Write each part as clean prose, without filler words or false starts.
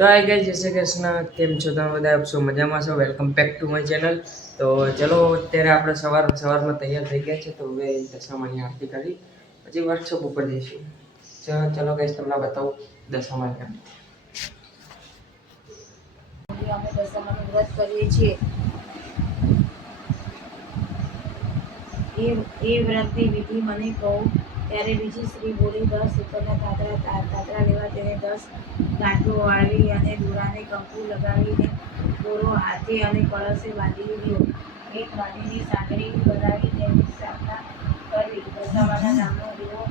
તો આઈ ગઈ જય શ્રી કૃષ્ણ, કેમ છો તમે બધા? આપ છો મજામાં છો? Welcome back to my channel. તો ચલો અત્યારે આપણે સવારમાં તૈયાર થઈ ગયા છે, તો હવે દશામાની આરતી કરી પછી વર્કશોપ ઉપર જઈશું. ચલો ગાઈસ તમને બતાવું દશામાની આરતી. અમે દશામાનું વ્રત કરીએ છીએ. એ વ્રતની વિધિ મને કહું ત્યારે બીજી સ્ત્રી બોલી, 10 ઉપરના તાતરા લેવા, તેને 10 ગાંઠો વાળવી અને દોરાને કંકુ લગાવીને દોરો હાથે અને કળશે બાંધી લ્યો. એક માટીની સાંકળી બનાવી તેની સ્થાપના કરવી, દશામાના નામનો દીવો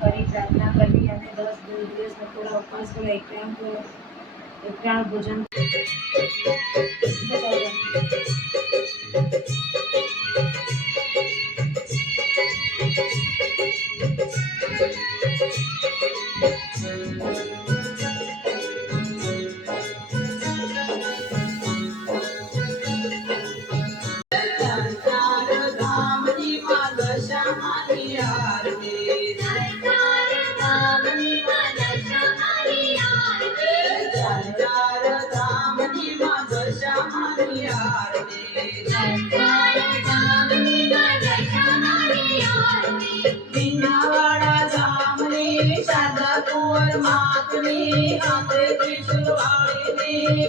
કરી પ્રાર્થના કરવી અને 10 દિવસ થોડા ઉપવાસ કરો. એકટાણું ભોજન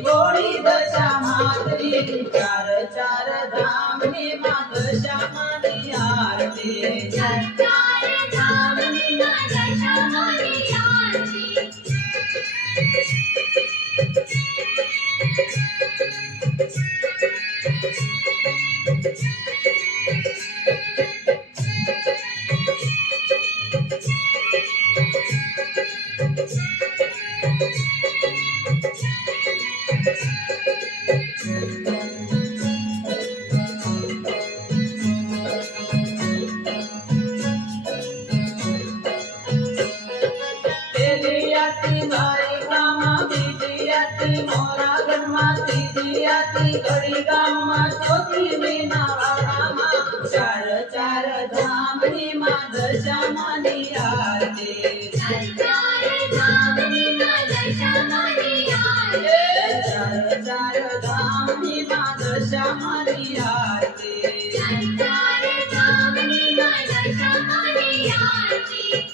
ગોળી દશા માતરી, ચાર ચાર ધામ ની માં દશા માની આરતી. ચાર ચાર ધામ ની માં દશા માની આરતી. ઘડી ગામમાં ચોથી મીનાવાડામાં ચાર ચાર ધામ ની માં દશા માની આરતી. ચાર ચાર ધામ ની માં દશા માની આરતી. ચાર ચાર ધામ ની માં દશા માની આરતી. ચાર ચાર ધામ ની માં દશા માની આરતી.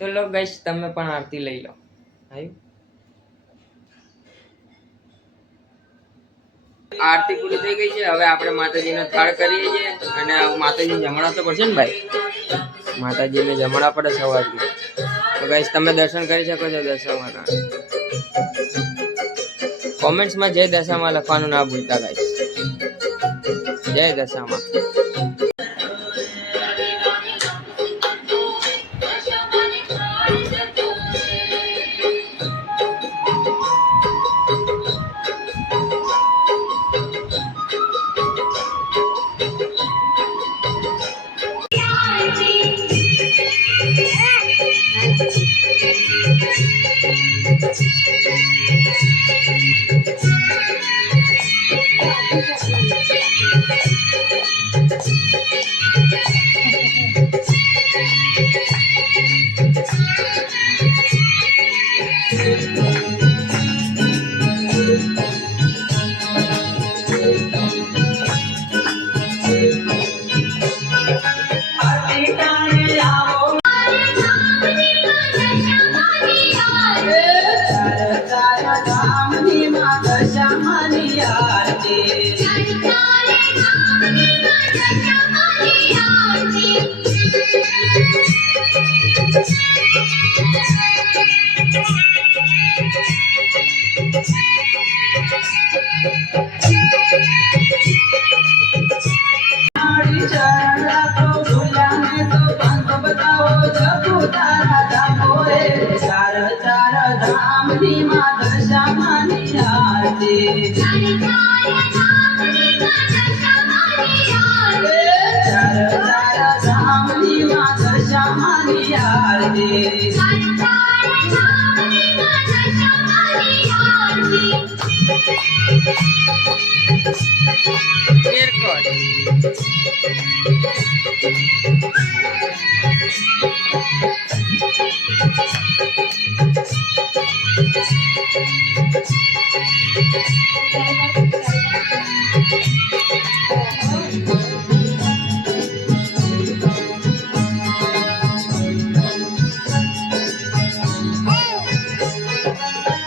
તો લો ગાઈસ તમે પણ આરતી લઈ લો. આરતી પૂરી થઈ ગઈ છે. હવે આપણે માતાજીનો થાળ કરીએ છીએ અને માતાજી જમણા તો પડશે ને ભાઈ, માતાજીને જમણા પડે સવારથી. તો ગાઈસ તમે દર્શન કરી શકો છો દશામાના. કોમેન્ટ્સમાં જય દશામાં લખવાનું ના ભૂલતા ગાઈસ. જય દશામાં. મારી ચરણ રાખો ભૂલ્યા ને તો પાંચ બતાવો જપુ તારા ધામો રે ચાર ચાર ધામની માં દશામાની આરતી ચાર ચાર ધામની માં દશામાની આરતી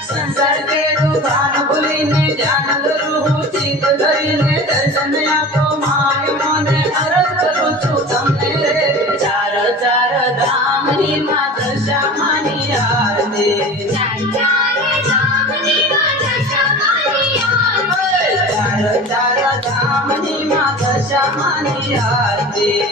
સંસાર કેરું ભાન ભૂલીને ધ્યાન કરું ચિત્ત ધરીને દર્શન આપો માય મને અરજ કરું છું તમને રે ચાર ચાર ધામની માં દશામાની આરતી ચાર ચાર ધામની માં દશામાની આરતી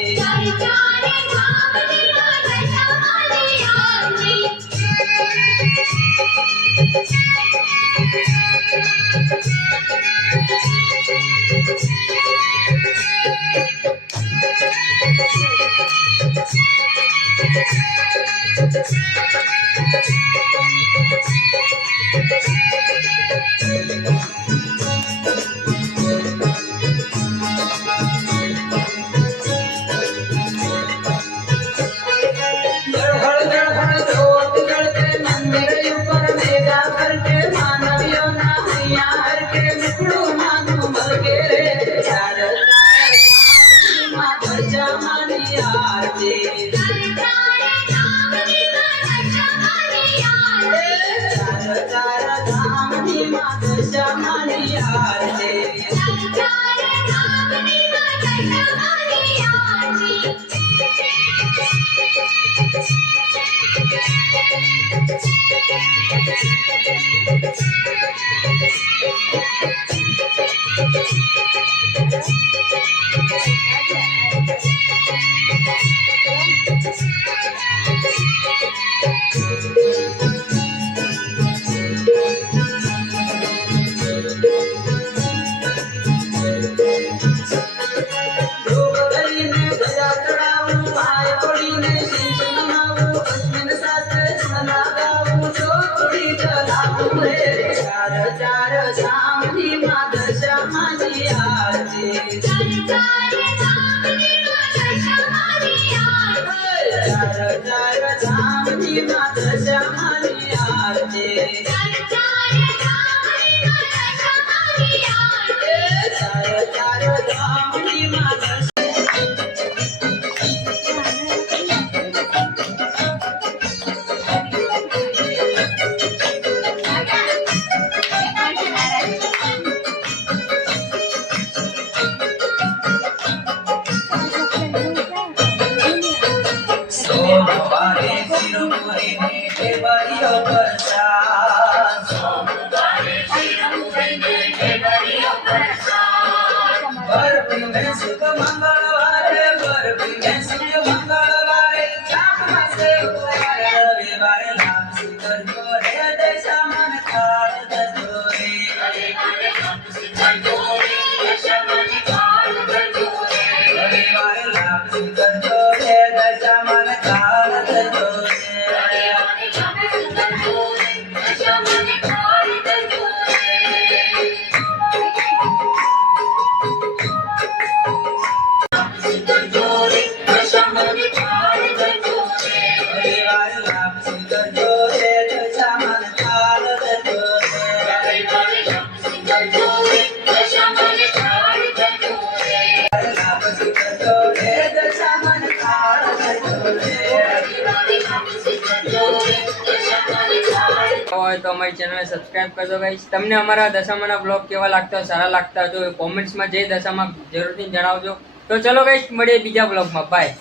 જળહળ જળહળ જ્યોત જળતે મંદિર ઉપર મેઘા કરકે માનવીઓના હૈયા હરકે મુકડું માનું મરકે રે ચાર ચાર ધામની માં દશામાની આરતી ચાર ચાર ધામની માં દશામાની આરતી ધૂપ ધરીને ધજા ચડાવું પાય પડીને શીશ નમાવું અશ્વિન સાથે સ્મના ગાવું ચોકડી ચલાવું રે ચાર ચાર ધામની માં દશામાની આરતી ચાર ચાર ધામની માં દશામાની આરતી ચાર ચાર ધામની માં સોમવારે શિરોમણીની ઢેબરીઓ પ્રસાદ બરફી મેં શુભ મંગળવારે બરફી મેં શુભ મંગળવારે ચાંદમાં સેવવારે રવિવારે લાપસી કરજો રે દશામાન થાળ ધરજો રે રવિવારે લાપસી કરજો રે દશામાન થાળ ધરજો હોય તો અમારી ચેનલને સબસ્ક્રાઇબ કરજો ગાઈસ. તમને અમારા દશામાના બ્લોગ કેવા લાગતા હોય, સારા લાગતા હોય તો કોમેન્ટ્સમાં જે દશામાં જરૂરથી જણાવજો. તો ચલો ગાઈસ, મળીએ બીજા બ્લોગમાં. બાય.